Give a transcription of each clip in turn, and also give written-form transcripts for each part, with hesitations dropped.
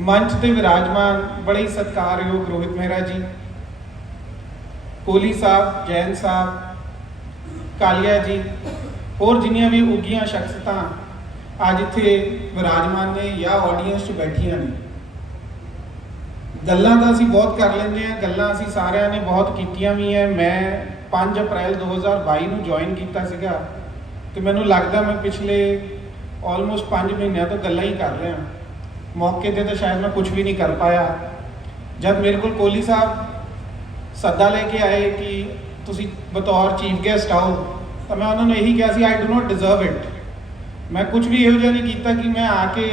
मंच ते विराजमान बड़े ही सत्कारयोग रोहित मेहरा जी, कोहली साहब, जैन साहब, कालिया जी, होर जिन्नियां भी उगियां शख्सियतां अज इत्थे विराजमान ने या ऑडियंस च बैठियां ने। गल्लां तां असीं बहुत कर लैंदे हां, गल्लां असीं सारिआं ने बहुत कीतियां भी हैं। मैं 5 अप्रैल 2022 ਨੂੰ ज्वाइन किया सीगा ते मैनूं लगदा मैं पिछले ऑलमोस्ट 5 महीनों तो गल्लां ही कर रहा। मौके ते तो शायद मैं कुछ भी नहीं कर पाया। जब मेरे को कोहली साहब सद्दा लेके आए कि तुसी बतौर चीफ गेस्ट आओ, तो मैं उन्होंने यही कहा सी, I do not deserve it. मैं कुछ भी इहो जिहा नहीं किया कि मैं आके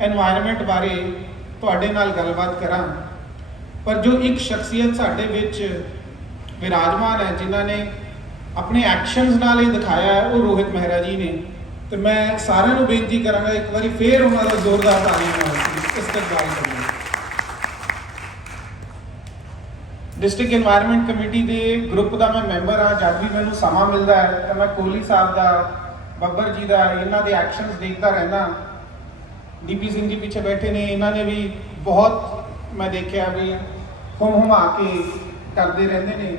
एनवायरनमेंट बारे तुहाडे नाल गलबात करां, पर जो एक शख्सियत साडे विच विराजमान है, जिन्हां ने अपने एक्शनस नाल ये दिखाया है, वो रोहित मेहरा जी ने। तो मैं सारिਆਂ ਨੂੰ बेनती करांगा एक बार फिर उन्होंने जोरदार तालियां मारो इस्तकबाल करें। डिस्ट्रिक्ट एनवायरनमेंट कमेटी के ग्रुप का मैं मैंबर हाँ। जब भी मैंने समा मिलता है तो मैं कोहली साहब का, बब्बर जी का, इन्हों के एक्शनस देखता रहना। डीपी सिंह जी पीछे बैठे ने, इन्होंने भी बहुत मैं देखा भी हुमा के करते रहते हैं।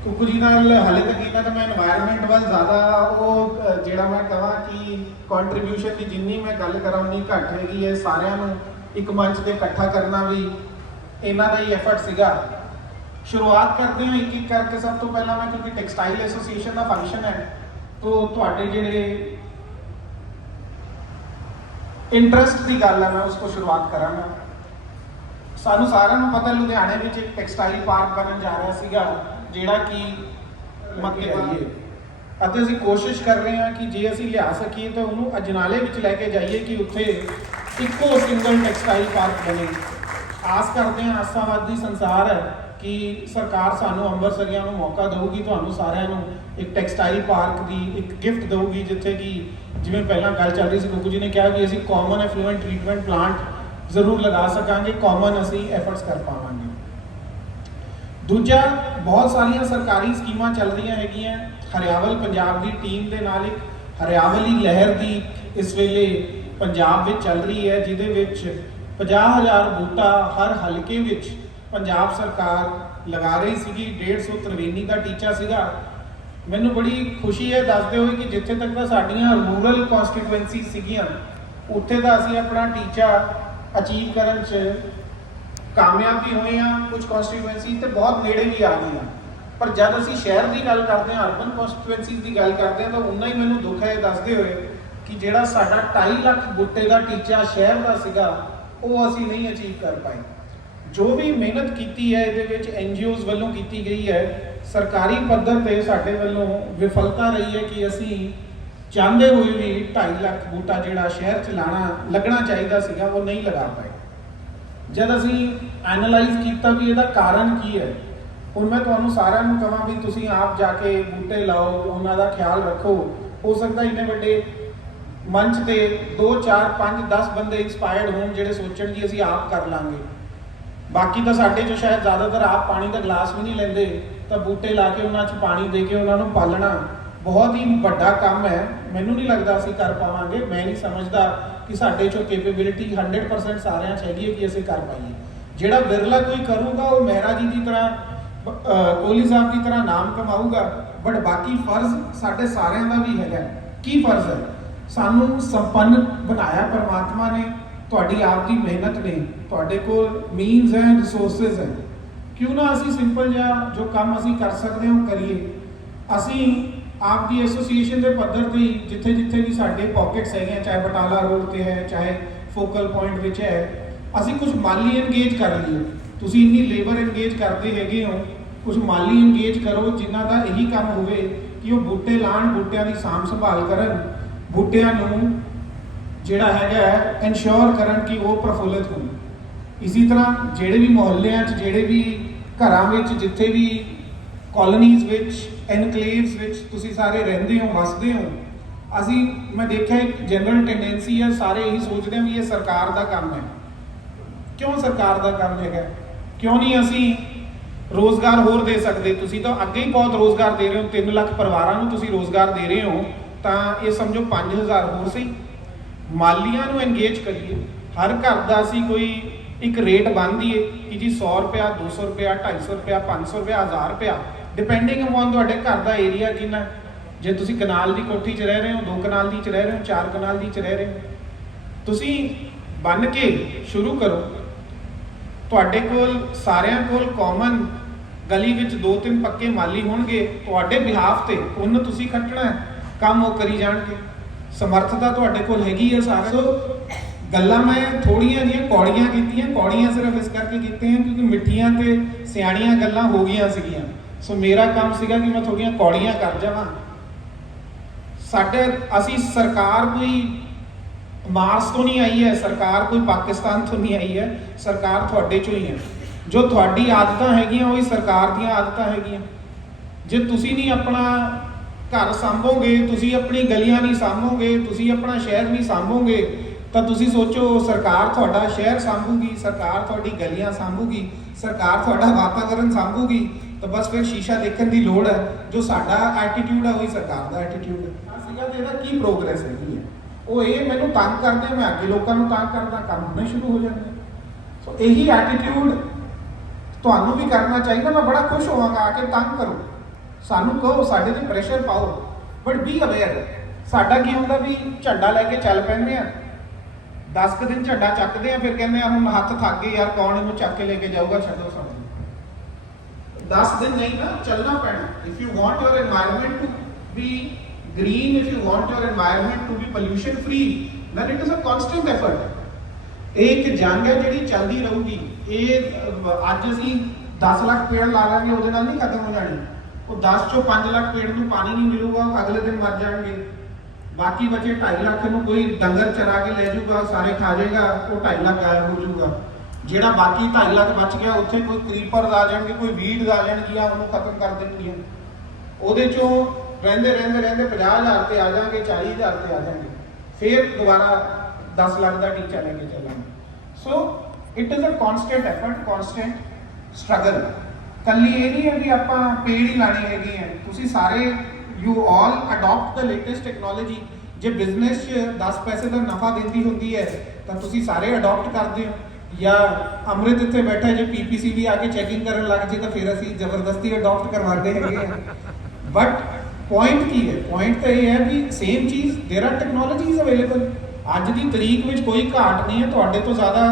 कुकू जी नाल हाले तक इन्हों का मैं एनवायरनमेंट वाल ज़्यादा वो जोड़ा मैं कहा कि कॉन्ट्रीब्यूशन की जिन्नी मैं गल करा उन्नी घट हैगी है। सारिਆਂ ਨੂੰ एक मंच से इकट्ठा करना भी इन्हों का ही एफर्ट सीगा। शुरुआत करते हैं एक एक करके। सब तो पहला मैं, क्योंकि टैक्सटाइल एसोसीएशन का फंक्शन है, तो तुहाडे जिहड़े इंटरस्ट की गल है मैं उसको शुरुआत करांगा। सानू सारिਆਂ ਨੂੰ पता लुधियाने में एक टैक्सटाइल पार्क बनन जा रहा सीगा, जिहड़ा कि मक्के वाली ਅਤੇ ਅਸੀਂ कोशिश कर रहे हैं कि जे ਅਸੀਂ ਲਿਆ ਸਕੀਏ ਤਾਂ ਉਹਨੂੰ ਅਜਨਾਲੇ ਵਿੱਚ ਲੈ ਕੇ ਜਾਈਏ ਕਿ ਉੱਥੇ ਇੱਕੋ ਸਿੰਗਲ ਟੈਕਸਟਾਈਲ ਪਾਰਕ ਬਣੇ। आस करते हैं, आशावादी संसार है कि सरकार सानू अंबरसरियां नूं मौका देगी, तुहानूं सारिਆਂ ਨੂੰ एक टैक्सटाइल पार्क की एक गिफ्ट देगी, जिथे कि जिवें पहला गल चल रही सी, कुकू जी ने कहा कि असीं कॉमन एफ्लुएंट ट्रीटमेंट प्लांट जरूर लगा सकांगे, कॉमन असीं एफर्ट्स कर पावांगे। दूजा, बहुत सारिया सरकारी स्कीमां चल रही हैगियां। हरियावल पंजाब की टीम के नाल एक हरियावली लहर की इस वेले पंजाब में चल रही है, जिहदे विच 50,000 बूटा हर हल्के विच पंजाब सरकार लगा रही सी। 150 त्रिवेणी का टीचा सीगा। मैनूं बड़ी खुशी है दसदे हुए कि जिथे तक तो साडियां रूरल कॉन्स्टिट्यूएंसी सीगियां, उत्थे दा असीं अपना टीचा अचीव करन च कामयाब भी होए हैं। कुछ कॉन्स्टिट्यूएंसी तो बहुत नेड़े भी आ गई हैं, पर जब असीं शहर की गल करते हैं, अर्बन कॉन्स्टिट्यूएंसी की गल करते हैं, तो उन्ना ही मैनूं दुख है दसदे हुए कि जिहड़ा साडा 2.5 लाख बूटे का टीचा शहर का सीगा, वो असी नहीं अचीव कर पाए। जो भी मेहनत की है ये NGOs वालों की गई है, सरकारी पद्धर पर साढ़े वालों विफलता रही है कि असी चाहते हुए भी 2.5 लाख बूटा जोड़ा शहर च लाना लगना चाहिए सीगा, वो नहीं लगा पाए। जब असी एनालाइज किया भी इसका कारण की है, हुण मैं तुहानूं सारिਆਂ ਨੂੰ कहां भी तुसीं आप जाके बूटे लाओ, उन्हों ख्याल रखो। हो सकता इन्ने वड्डे मंच से 2 4 5 10 बंदे इंस्पायर्ड होण जिहड़े सोचण कि असीं आप कर लांगे। बाकी तो साडे चों शायद ज़्यादातर आप पानी का गिलास भी नहीं लेंदे, तो बूटे ला के उन्हां च पानी दे के उन्होंने पालना बहुत ही वड्डा काम है। मैनूं नहीं लगदा असीं कर पावांगे। मैं नहीं समझदा कि साडे चों कैपेबिलिटी 100% सारिਆਂ 'ਚ हैगी है कि असीं कर पाईए। जिहड़ा विरला कोई करूगा वो मेहरा जी की तरह, कोहली साहब की तरह नाम कमाऊगा, बट बाकी फर्ज साडे सारिਆਂ ਦਾ भी हैगा। की फर्ज है? सानू संपन्न बनाया परमात्मा ने, तुहाडी आप की मेहनत ने, तुहाडे कोल मीनस है, रिसोर्सिस है। क्यों ना असी सिंपल जा जो काम असी कर सकते हो करिए। असी आप की एसोसीएशन के पद्धर से जिथे जिथे भी साडे पॉकेट्स है, चाहे बटाला रोड पर है, चाहे फोकल पॉइंट विच है, असी कुछ माली एंगेज कर लीए। तुसी इन्नी लेबर एंगेज करते हैगे हो, कुछ माली एंगेज करो जिन्हां दा यही काम होवे कि वो बूटे लाण, बूटियां की सांभ संभाल करन, बूटियां नूं जिहड़ा हैगा इंश्योर करन कि वो प्रफुल्लित होण। इसी तरह जिहड़े भी मुहल्लियां च, जिहड़े भी घरां विच, जिथे भी कॉलोनीज़ विच, एनकलेव्स विच तुसीं सारे रहिंदे हो, वसदे हो, असी मैं देखा एक जनरल टेंडेंसी है, सारे यही सोचते हैं भी ये सरकार का काम है। क्यों सरकार का काम है? क्यों नहीं असी रोज़गार होर दे सकते? तुसीं तो अगे ही बहुत रोज़गार दे रहे हो, 3 लाख परिवारों को तुसीं रोज़गार दे रहे हो, तो ये समझो 5,000 होर सी। मालियां नूं एंगेज करिए, हर घर का ਅਸੀਂ कोई एक रेट बन दईए कि जी 100 रुपया 200 रुपया 250 रुपया 500 रुपया 1000 रुपया डिपेंडिंग अपॉन ਤੁਹਾਡੇ ਘਰ ਦਾ ਏਰੀਆ ਕਿੰਨਾ। ਜੇ ਤੁਸੀਂ ਕਨਾਲ ਦੀ ਕੋਠੀ 'ਚ ਰਹਿ ਰਹੇ ਹੋ, 2 ਕਨਾਲ ਦੀ 'ਚ ਰਹਿ ਰਹੇ ਹੋ, 4 ਕਨਾਲ ਦੀ 'ਚ ਰਹਿ ਰਹੇ ਹੋ, ਤੁਸੀਂ ਬਣ ਕੇ ਸ਼ੁਰੂ ਕਰੋ। ਤੁਹਾਡੇ ਕੋਲ ਸਾਰਿਆਂ ਕੋਲ ਕਾਮਨ ਗਲੀ ਵਿੱਚ 2-3 ਪੱਕੇ ਮਾਲੀ ਹੋਣਗੇ, ਤੁਹਾਡੇ ਬਿਹਾਫ ਤੇ ਉਹਨੂੰ ਤੁਸੀਂ ਖੱਟਣਾ, ਕੰਮ ਉਹ ਕਰੀ ਜਾਣਗੇ। ਸਮਰਥਤਾ ਤੁਹਾਡੇ ਕੋਲ ਹੈਗੀ ਹੈ ਸਾਰਾ। ਸੋ ਗੱਲਾਂ ਮੈਂ ਥੋੜੀਆਂ ਜਿਹੀਆਂ ਕੌੜੀਆਂ ਕੀਤੀਆਂ, ਕੌੜੀਆਂ ਸਿਰਫ ਇਸ ਕਰਕੇ ਕੀਤੀਆਂ ਕਿਉਂਕਿ ਮਿੱਠੀਆਂ ਤੇ ਸਿਆਣੀਆਂ ਗੱਲਾਂ ਹੋ ਗਈਆਂ ਸੀਗੀਆਂ। ਸੋ ਮੇਰਾ ਕੰਮ ਸੀਗਾ ਕਿ ਮੈਂ ਥੋੜੀਆਂ ਕੌੜੀਆਂ ਕਰ ਜਾਵਾਂ। ਅਸੀਂ ਸਰਕਾਰ ਕੋਈ ਮਾਰਸ ਤੋਂ ਨਹੀਂ ਆਈ ਹੈ, ਸਰਕਾਰ ਕੋਈ ਪਾਕਿਸਤਾਨ ਤੋਂ ਨਹੀਂ ਆਈ ਹੈ, ਸਰਕਾਰ ਤੁਹਾਡੇ ਚੋਂ ਹੀ ਹੈ। ਜੋ ਤੁਹਾਡੀ ਆਦਤਾਂ ਹੈਗੀਆਂ ਉਹੀ ਸਰਕਾਰ ਦੀਆਂ ਆਦਤਾਂ ਹੈਗੀਆਂ। ਜੇ ਤੁਸੀਂ ਨਹੀਂ ਆਪਣਾ ਘਰ ਸਾਂਭੋਗੇ, ਤੁਸੀਂ ਆਪਣੀ ਗਲੀਆਂ ਨਹੀਂ ਸਾਂਭੋਗੇ, ਤੁਸੀਂ ਆਪਣਾ ਸ਼ਹਿਰ ਨਹੀਂ ਸਾਂਭੋਗੇ, ਤਾਂ ਤੁਸੀਂ ਸੋਚੋ ਸਰਕਾਰ ਤੁਹਾਡਾ ਸ਼ਹਿਰ ਸਾਂਭੂਗੀ, ਸਰਕਾਰ ਤੁਹਾਡੀ ਗਲੀਆਂ ਸਾਂਭੂਗੀ, ਸਰਕਾਰ ਤੁਹਾਡਾ ਵਾਤਾਵਰਨ ਸਾਂਭੂਗੀ, ਤਾਂ ਬਸ ਫਿਰ ਸ਼ੀਸ਼ਾ ਦੇਖਣ ਦੀ ਲੋੜ ਹੈ। ਜੋ ਸਾਡਾ ਐਟੀਟਿਊਡ ਹੈ ਉਹੀ ਸਰਕਾਰ ਦਾ ਐਟੀਟਿਊਡ ਹੈ। ਸੀਗਾ ਤੇ ਇਹਦਾ ਕੀ ਪ੍ਰੋਗਰੈਸ ਹੈਗੀ ਹੈ, ਉਹ ਇਹ ਮੈਨੂੰ ਤੰਗ ਕਰਦੇ, ਮੈਂ ਅੱਗੇ ਲੋਕਾਂ ਨੂੰ ਤੰਗ ਕਰਦਾ, ਕੰਮ ਹੋਣੇ ਸ਼ੁਰੂ ਹੋ ਜਾਂਦੇ। ਸੋ ਇਹੀ ਐਟੀਟਿਊਡ ਤੁਹਾਨੂੰ ਵੀ ਕਰਨਾ ਚਾਹੀਦਾ। ਮੈਂ ਬੜਾ ਖੁਸ਼ ਹੋਵਾਂਗਾ ਆ ਕੇ ਤੰਗ ਕਰੋ, ਸਾਨੂੰ ਕਹੋ, ਸਾਡੇ ਤੇ ਪ੍ਰੈਸ਼ਰ ਪਾਓ, ਬਟ ਬੀ ਅਵੇਅਰ। ਸਾਡਾ ਕੀ ਹੁੰਦਾ ਵੀ ਝੰਡਾ ਲੈ ਕੇ ਚੱਲ ਪੈਂਦੇ ਆ, 10 ਕੁ ਦਿਨ ਝੰਡਾ ਚੱਕਦੇ ਆ, ਫਿਰ ਕਹਿੰਦੇ ਆ ਹੁਣ ਹੱਥ ਥੱਕ ਗਏ ਯਾਰ, ਕੌਣ ਇਹਨੂੰ ਚੱਕ ਕੇ ਲੈ ਕੇ ਜਾਊਗਾ, ਛੱਡੋ ਸਾਨੂੰ। 10 ਦਿਨ ਨਹੀਂ ਨਾ, ਚੱਲਣਾ ਪੈਣਾ। If you want your environment to be green, if you want your environment to be pollution free, then it is a constant effort। ਇਹ ਇੱਕ ਜੰਗ ਹੈ ਜਿਹੜੀ ਚੱਲਦੀ ਰਹੂਗੀ। ਇਹ ਅੱਜ ਅਸੀਂ 10 ਲੱਖ ਪੇੜ ਲਾ ਲਾਂਗੇ, ਉਹਦੇ ਨਾਲ ਨਹੀਂ ਖਤਮ ਹੋ ਜਾਣੀ। ਉਹ 10 ਚੋਂ 5 ਲੱਖ ਪੇੜ ਨੂੰ ਪਾਣੀ ਨਹੀਂ ਮਿਲੂਗਾ, ਉਹ ਅਗਲੇ ਦਿਨ ਮਰ ਜਾਣਗੇ। ਬਾਕੀ ਬਚੇ 2.5 ਲੱਖ ਨੂੰ ਕੋਈ ਡੰਗਰ ਚਰਾ ਕੇ ਲੈ ਜਾਊਗਾ, ਸਾਰੇ ਖਾ ਜਾਏਗਾ, ਉਹ 2.5 ਲੱਖ ਗਾਇਬ ਹੋ ਜਾਊਗਾ। ਜਿਹੜਾ ਬਾਕੀ 2.5 ਲੱਖ ਬਚ ਗਿਆ, ਉੱਥੇ ਕੋਈ ਕ੍ਰੀਪਰਸ ਆ ਜਾਣਗੇ, ਕੋਈ ਵੀਡਸ ਆ ਜਾਣਗੀਆਂ, ਉਹਨੂੰ ਖਤਮ ਕਰ ਦੇਣਗੀਆਂ। ਉਹਦੇ ਚੋਂ ਰਹਿੰਦੇ 50,000 ਤੇ ਆ ਜਾਣਗੇ, 40,000 ਤੇ ਆ ਜਾਣਗੇ, ਫਿਰ ਦੁਬਾਰਾ 10 ਲੱਖ ਦਾ ਟੀਚਾ ਲੈ ਕੇ ਚੱਲਾਂਗੇ। So it is a constant effort, constant struggle. ਕੱਲੀ ਇਹ ਨਹੀਂ ਹੈ ਵੀ ਆਪਾਂ ਪੇੜ ਹੀ ਲਾਣੇ ਹੈਗੇ ਆ। ਤੁਸੀਂ ਸਾਰੇ you all adopt the latest technology. ਜੇ ਬਿਜ਼ਨਸ 'ਚ 10 ਪੈਸੇ ਦਾ ਨਫਾ ਦਿੰਦੀ ਹੁੰਦੀ ਹੈ ਤਾਂ ਤੁਸੀਂ ਸਾਰੇ ਅਡਾਪਟ ਕਰਦੇ ਹੋ। ਜਾਂ ਅੰਮ੍ਰਿਤ ਇੱਥੇ ਬੈਠਾ, ਜੇ ਪੀਪੀਸੀ ਵੀ ਆ ਕੇ ਚੈਕਿੰਗ ਕਰਨ ਲੱਗ ਜੇ ਤਾਂ ਫਿਰ ਅਸੀਂ ਜ਼ਬਰਦਸਤੀ ਅਡਾਪਟ ਕਰਵਾਉਂਦੇ ਹੈਗੇ ਆ। ਬਟ ਪੁਆਇੰਟ ਕੀ ਹੈ? ਪੁਆਇੰਟ ਤਾਂ ਇਹ ਹੈ ਵੀ ਸੇਮ ਚੀਜ਼, ਦੇਰ ਆਰ ਟੈਕਨੋਲੋਜੀਜ਼ ਅਵੇਲੇਬਲ। ਅੱਜ ਦੀ ਤਰੀਕ ਵਿੱਚ ਕੋਈ ਘਾਟ ਨਹੀਂ ਹੈ, ਤੁਹਾਡੇ ਤੋਂ ਜ਼ਿਆਦਾ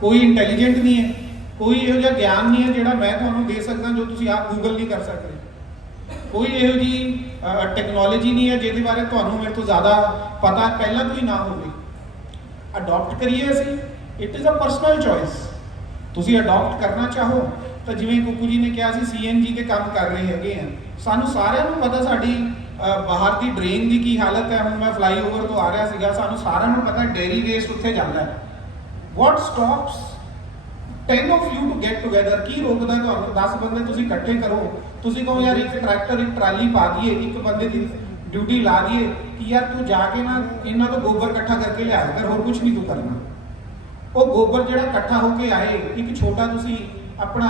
ਕੋਈ ਇੰਟੈਲੀਜੈਂਟ ਨਹੀਂ ਹੈ, ਕੋਈ ਇਹੋ ਜਿਹਾ ਗਿਆਨ ਨਹੀਂ ਹੈ ਜਿਹੜਾ ਮੈਂ ਤੁਹਾਨੂੰ ਦੇ ਸਕਦਾ ਜੋ ਤੁਸੀਂ ਆਪ ਗੂਗਲ ਨਹੀਂ ਕਰ ਸਕਦੇ। ਕੋਈ ਇਹੋ ਜਿਹੀ ਟੈਕਨੋਲੋਜੀ ਨਹੀਂ ਹੈ ਜਿਹਦੇ ਬਾਰੇ ਤੁਹਾਨੂੰ ਮੇਰੇ ਤੋਂ ਜ਼ਿਆਦਾ ਪਤਾ ਪਹਿਲਾਂ ਤੋਂ ਹੀ ਨਾ ਹੋਵੇ। ਅਡਾਪਟ ਕਰੀਏ ਅਸੀਂ, it is a personal choice. ਤੁਸੀਂ ਅਡਾਪਟ ਕਰਨਾ ਚਾਹੋ ਤਾਂ ਜਿਵੇਂ ਕੁੱਕੂ ਜੀ ਨੇ ਕਿਹਾ ਸੀ CNG ਤੇ ਕੰਮ ਕਰ ਰਹੇ ਹੈਗੇ ਆ। ਸਾਨੂੰ ਸਾਰਿਆਂ ਨੂੰ ਪਤਾ ਸਾਡੀ ਬਾਹਰ ਦੀ ਡਰੇਨ ਦੀ ਕੀ ਹਾਲਤ ਹੈ। ਹੁਣ ਮੈਂ ਫਲਾਈਓਵਰ ਤੋਂ ਆ ਰਿਹਾ ਸੀਗਾ, ਸਾਨੂੰ ਸਾਰਿਆਂ ਨੂੰ ਪਤਾ ਡੇਰੀ ਵੇਸਟ ਉੱਥੇ ਜਾਂਦਾ ਹੈ। What stops 10 of you to get together? ਕੀ ਰੋਕਦਾ ਤੁਹਾਨੂੰ? 10 ਬੰਦੇ ਤੁਸੀਂ ਇਕੱਠੇ ਕਰੋ, ਤੁਸੀਂ ਕਹੋ ਯਾਰ ਇੱਕ ਟਰੈਕਟਰ ਇੱਕ ਟਰਾਲੀ ਪਾ ਦਈਏ, ਇੱਕ ਬੰਦੇ ਦੀ ਡਿਊਟੀ ਲਾ ਦਈਏ ਕਿ ਯਾਰ ਤੂੰ ਜਾ ਕੇ ਨਾ ਇਹਨਾਂ ਤੋਂ ਗੋਬਰ ਇਕੱਠਾ ਕਰਕੇ ਲਿਆਇਆ ਕਰ, ਹੋਰ ਕੁਝ ਨਹੀਂ ਤੂੰ ਕਰਨਾ। ਉਹ ਗੋਬਰ ਜਿਹੜਾ ਇਕੱਠਾ ਹੋ ਕੇ ਆਏ, ਇੱਕ ਛੋਟਾ ਤੁਸੀਂ ਆਪਣਾ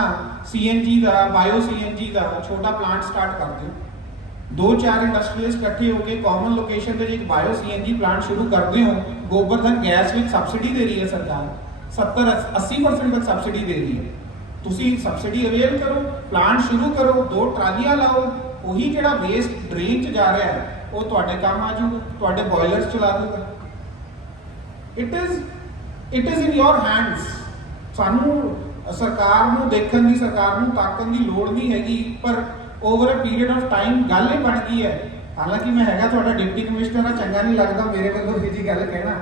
CNG ਦਾ, ਬਾਇਓ CNG ਦਾ ਛੋਟਾ ਪਲਾਂਟ ਸਟਾਰਟ ਕਰ ਦਿਓ। 2-4 ਇੰਡਸਟਰੀਜ਼ ਇਕੱਠੇ ਹੋ ਕੇ ਕਾਮਨ ਲੋਕੇਸ਼ਨ ਤੇ ਇੱਕ ਬਾਇਓ CNG ਪਲਾਂਟ ਸ਼ੁਰੂ ਕਰਦੇ ਹੋ। ਗੋਬਰਧਨ ਗੈਸ ਵਿੱਚ ਸਬਸਿਡੀ ਦੇ ਰਹੀ ਹੈ ਸਰਕਾਰ, 70-80% ਤੱਕ ਸਬਸਿਡੀ ਦੇ ਰਹੀ ਹੈ। ਤੁਸੀਂ ਸਬਸਿਡੀ ਅਵੇਲ ਕਰੋ, ਪਲਾਂਟ ਸ਼ੁਰੂ ਕਰੋ, 2 ਟਰਾਲੀਆਂ ਲਾਓ, ਉਹੀ ਜਿਹੜਾ ਵੇਸਟ ਡਰੇਨ 'ਚ ਜਾ ਰਿਹਾ ਹੈ ਉਹ ਤੁਹਾਡੇ ਕੰਮ ਆ ਜਾਊਗਾ, ਤੁਹਾਡੇ ਬੋਇਲਰਸ ਚਲਾ ਦੂਗਾ। It is in your hands. ਸਾਨੂੰ ਸਰਕਾਰ ਨੂੰ ਦੇਖਣ ਦੀ, ਸਰਕਾਰ ਨੂੰ ਤਾਕਣ ਦੀ ਲੋੜ ਨਹੀਂ ਹੈਗੀ, ਪਰ over a period of time ਗੱਲ ਇਹ ਬਣ ਗਈ ਹੈ। ਹਾਲਾਂਕਿ ਮੈਂ ਹੈਗਾ ਤੁਹਾਡਾ ਡਿਪਟੀ ਕਮਿਸ਼ਨਰ ਆ, ਚੰਗਾ ਨਹੀਂ ਲੱਗਦਾ ਮੇਰੇ ਵੱਲੋਂ ਇਹ ਜੀ ਗੱਲ ਕਹਿਣਾ,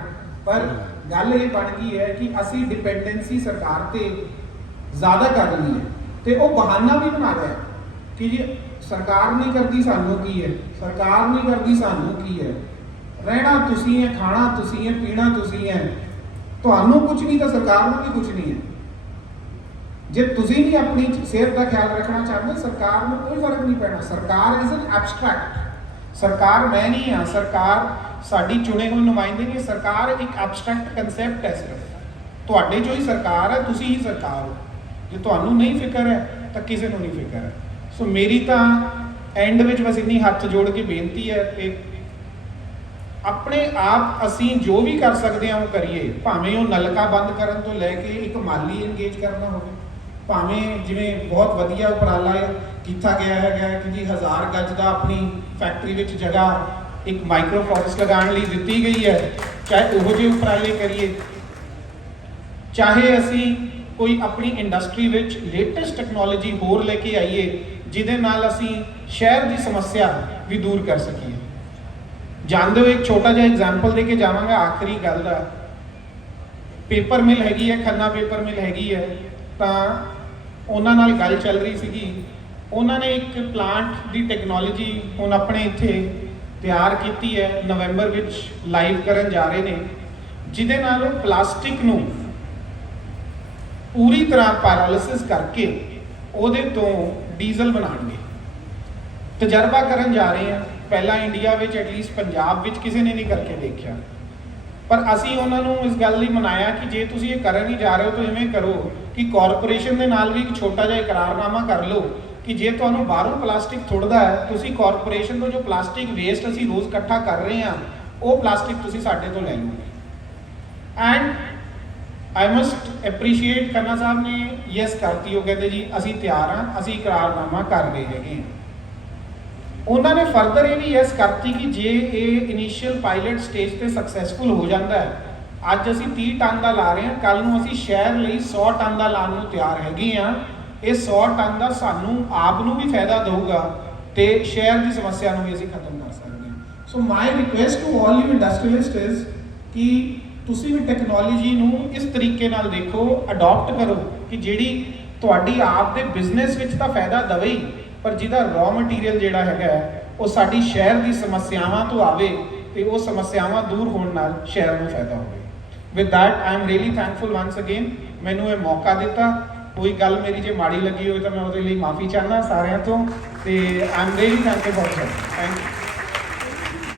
ਪਰ ਗੱਲ ਇਹ ਬਣ ਗਈ ਹੈ ਕਿ ਅਸੀਂ ਡਿਪੈਂਡੈਂਸੀ ਸਰਕਾਰ ਤੇ ਜ਼ਿਆਦਾ ਕਰ ਲਈ ਹੈ ਤੇ ਉਹ ਬਹਾਨਾ ਵੀ ਬਣਾ ਰਿਹਾ ਕਿ ਜੀ ਸਰਕਾਰ ਨਹੀਂ ਕਰਦੀ ਸਾਨੂੰ ਕੀ ਹੈ, ਸਰਕਾਰ ਨਹੀਂ ਕਰਦੀ ਸਾਨੂੰ ਕੀ ਹੈ। ਰਹਿਣਾ ਤੁਸੀਂ ਹੈ, ਖਾਣਾ ਤੁਸੀਂ ਹੈ, ਪੀਣਾ ਤੁਸੀਂ ਹੈ, ਤੁਹਾਨੂੰ ਕੁਝ ਨਹੀਂ ਤਾਂ ਸਰਕਾਰ ਨੂੰ ਵੀ ਕੁਝ ਨਹੀਂ ਹੈ। ਜੇ ਤੁਸੀਂ ਨਹੀਂ ਆਪਣੀ ਸਿਹਤ ਦਾ ਖਿਆਲ ਰੱਖਣਾ ਚਾਹੁੰਦੇ, ਸਰਕਾਰ ਨੂੰ ਕੋਈ ਫਰਕ ਨਹੀਂ ਪੈਣਾ। ਸਰਕਾਰ ਇਜ਼ ਐਨ ਐਬਸਟਰੈਕਟ। ਸਰਕਾਰ ਮੈਂ ਨਹੀਂ ਹਾਂ, ਸਰਕਾਰ ਸਾਡੀ ਚੁਣੇ ਹੋਏ ਨੁਮਾਇੰਦੇ ਨੇ। ਸਰਕਾਰ ਇੱਕ ਐਬਸਟਰੈਕਟ ਕਨਸੈਪਟ ਹੈ, ਸਿਰਫ ਤੁਹਾਡੇ ਜੋ ਹੀ ਸਰਕਾਰ ਹੈ, ਤੁਸੀਂ ਹੀ ਸਰਕਾਰ ਹੋ। ਜੇ ਤੁਹਾਨੂੰ ਨਹੀਂ ਫਿਕਰ ਹੈ ਤਾਂ ਕਿਸੇ ਨੂੰ ਨਹੀਂ ਫਿਕਰ ਹੈ। ਸੋ ਮੇਰੀ ਤਾਂ ਐਂਡ ਵਿੱਚ ਬਸ ਇੰਨੀ ਹੱਥ ਜੋੜ ਕੇ ਬੇਨਤੀ ਹੈ ਕਿ ਆਪਣੇ ਆਪ ਅਸੀਂ ਜੋ ਵੀ ਕਰ ਸਕਦੇ ਹਾਂ ਉਹ ਕਰੀਏ, ਭਾਵੇਂ ਉਹ ਨਲਕਾ ਬੰਦ ਕਰਨ ਤੋਂ ਲੈ ਕੇ ਇੱਕ ਮਾਲੀ ਇੰਗੇਜ ਕਰਨਾ ਹੋਵੇ, ਭਾਵੇਂ ਜਿਵੇਂ ਬਹੁਤ ਵਧੀਆ ਉਪਰਾਲਾ ਕੀਤਾ ਗਿਆ ਹੈਗਾ ਕਿ ਜੀ 1000 ਗਜ ਦਾ ਆਪਣੀ ਫੈਕਟਰੀ ਵਿੱਚ ਜਗ੍ਹਾ ਇੱਕ ਮਾਈਕਰੋ ਫੋਰੈਸਟ ਲਗਾਉਣ ਲਈ ਦਿੱਤੀ ਗਈ ਹੈ, ਚਾਹੇ ਉਹੋ ਜਿਹੇ ਉਪਰਾਲੇ ਕਰੀਏ, ਚਾਹੇ ਅਸੀਂ ਕੋਈ ਆਪਣੀ ਇੰਡਸਟਰੀ ਵਿੱਚ ਲੇਟੈਸਟ ਟੈਕਨੋਲੋਜੀ ਹੋਰ ਲੈ ਕੇ ਆਈਏ ਜਿਹਦੇ ਨਾਲ ਅਸੀਂ ਸ਼ਹਿਰ ਦੀ ਸਮੱਸਿਆ ਵੀ ਦੂਰ ਕਰ ਸਕੀਏ। ਜਾਣਦੇ ਹੋ, ਇੱਕ ਛੋਟਾ ਜਿਹਾ ਐਗਜ਼ਾਮਪਲ ਦੇ ਕੇ ਜਾਵਾਂਗਾ ਆਖਰੀ ਗੱਲ ਦਾ। ਪੇਪਰ ਮਿਲ ਹੈਗੀ ਹੈ, ਖੰਨਾ ਪੇਪਰ ਮਿਲ ਹੈਗੀ ਹੈ, ਤਾਂ ਉਹਨਾਂ ਨਾਲ ਗੱਲ ਚੱਲ ਰਹੀ ਸੀਗੀ। ਉਹਨਾਂ ਨੇ ਇੱਕ ਪਲਾਂਟ ਦੀ ਟੈਕਨੋਲੋਜੀ ਹੁਣ ਆਪਣੇ ਇੱਥੇ ਤਿਆਰ ਕੀਤੀ ਹੈ, ਨਵੰਬਰ ਵਿੱਚ ਲਾਈਵ ਕਰਨ ਜਾ ਰਹੇ ਨੇ, ਜਿਹਦੇ ਨਾਲ ਉਹ ਪਲਾਸਟਿਕ ਨੂੰ ਪੂਰੀ ਤਰ੍ਹਾਂ ਪੈਰਾਲਿਸਿਸ ਕਰਕੇ ਉਹਦੇ ਤੋਂ ਡੀਜ਼ਲ ਬਣਾਉਣਗੇ। ਤਜਰਬਾ ਕਰਨ ਜਾ ਰਹੇ ਹਾਂ, ਪਹਿਲਾਂ ਇੰਡੀਆ ਵਿੱਚ ਐਟਲੀਸਟ ਪੰਜਾਬ ਵਿੱਚ ਕਿਸੇ ਨੇ ਨਹੀਂ ਕਰਕੇ ਦੇਖਿਆ, ਪਰ ਅਸੀਂ ਉਹਨਾਂ ਨੂੰ ਇਸ ਗੱਲ ਲਈ ਮਨਾਇਆ ਕਿ ਜੇ ਤੁਸੀਂ ਇਹ ਕਰਨ ਹੀ ਜਾ ਰਹੇ ਹੋ ਤਾਂ ਇਵੇਂ ਕਰੋ ਕਿ ਕਾਰਪੋਰੇਸ਼ਨ ਦੇ ਨਾਲ ਵੀ ਇੱਕ ਛੋਟਾ ਜਿਹਾ ਇਕਰਾਰਨਾਮਾ ਕਰ ਲਓ ਕਿ ਜੇ ਤੁਹਾਨੂੰ ਬਾਹਰੋਂ ਪਲਾਸਟਿਕ ਥੁੜਦਾ ਹੈ, ਤੁਸੀਂ ਕਾਰਪੋਰੇਸ਼ਨ ਤੋਂ ਜੋ ਪਲਾਸਟਿਕ ਵੇਸਟ ਅਸੀਂ ਰੋਜ਼ ਇਕੱਠਾ ਕਰ ਰਹੇ ਹਾਂ ਉਹ ਪਲਾਸਟਿਕ ਤੁਸੀਂ ਸਾਡੇ ਤੋਂ ਲੈ ਲਓਗੇ। And I must appreciate, Khanna ਸਾਹਿਬ ਨੇ ਯੈਸ ਕਰਤੀ, ਉਹ ਕਹਿੰਦੇ ਜੀ ਅਸੀਂ ਤਿਆਰ ਹਾਂ, ਅਸੀਂ ਇਕਰਾਰਨਾਮਾ ਕਰ ਰਹੇ ਹੈਗੇ ਹਾਂ। ਉਹਨਾਂ ਨੇ ਫਰਦਰ ਇਹ ਵੀ ਯੈਸ ਕਰਤੀ ਕਿ ਜੇ ਇਹ ਇਨੀਸ਼ੀਅਲ ਪਾਇਲਟ ਸਟੇਜ ਤੇ ਸਕਸੈਸਫੁਲ ਹੋ ਜਾਂਦਾ ਹੈ, ਅੱਜ ਅਸੀਂ 30 ਟਨ ਦਾ ਲਾ ਰਹੇ ਹਾਂ, ਕੱਲ ਨੂੰ ਅਸੀਂ ਸ਼ਹਿਰ ਲਈ 100 ਟਨ ਦਾ ਲਾਉਣ ਨੂੰ ਤਿਆਰ ਹੈਗੇ ਹਾਂ। ਇਹ 100 ਟਨ ਦਾ ਸਾਨੂੰ ਆਪ ਨੂੰ ਵੀ ਫਾਇਦਾ ਦਊਗਾ ਤੇ ਸ਼ਹਿਰ ਦੀ ਸਮੱਸਿਆ ਨੂੰ ਵੀ ਅਸੀਂ ਖਤਮ ਕਰ ਸਕਦੇ ਹਾਂ। So my request to all you industrialist is ਕਿ ਤੁਸੀਂ ਵੀ ਟੈਕਨੋਲੋਜੀ ਨੂੰ ਇਸ ਤਰੀਕੇ ਨਾਲ ਦੇਖੋ, ਅਡਾਪਟ ਕਰੋ ਕਿ ਜਿਹੜੀ ਤੁਹਾਡੀ ਆਪ ਦੇ ਬਿਜ਼ਨਸ ਵਿੱਚ ਤਾਂ ਫਾਇਦਾ ਦਵੇ ਹੀ, ਪਰ ਜਿਹਦਾ ਰॉ ਮਟੀਰੀਅਲ ਜਿਹੜਾ ਹੈਗਾ ਉਹ ਸਾਡੀ ਸ਼ਹਿਰ ਦੀ ਸਮੱਸਿਆਵਾਂ ਤੋਂ ਆਵੇ ਤੇ ਉਹ ਸਮੱਸਿਆਵਾਂ ਦੂਰ ਹੋਣ ਨਾਲ ਸ਼ਹਿਰ ਨੂੰ ਫਾਇਦਾ ਹੋਵੇ। With that I am really thankful once again, ਮੈਨੂੰ ਇਹ ਮੌਕਾ ਦਿੱਤਾ। ਕੋਈ ਗੱਲ ਮੇਰੀ ਜੇ ਮਾੜੀ ਲੱਗੀ ਹੋਵੇ ਤਾਂ ਮੈਂ ਉਹਦੇ ਲਈ ਮਾਫੀ ਚਾਹੁੰਦਾ ਸਾਰਿਆਂ ਤੋਂ, ਤੇ I am really thankful for that. Thank you.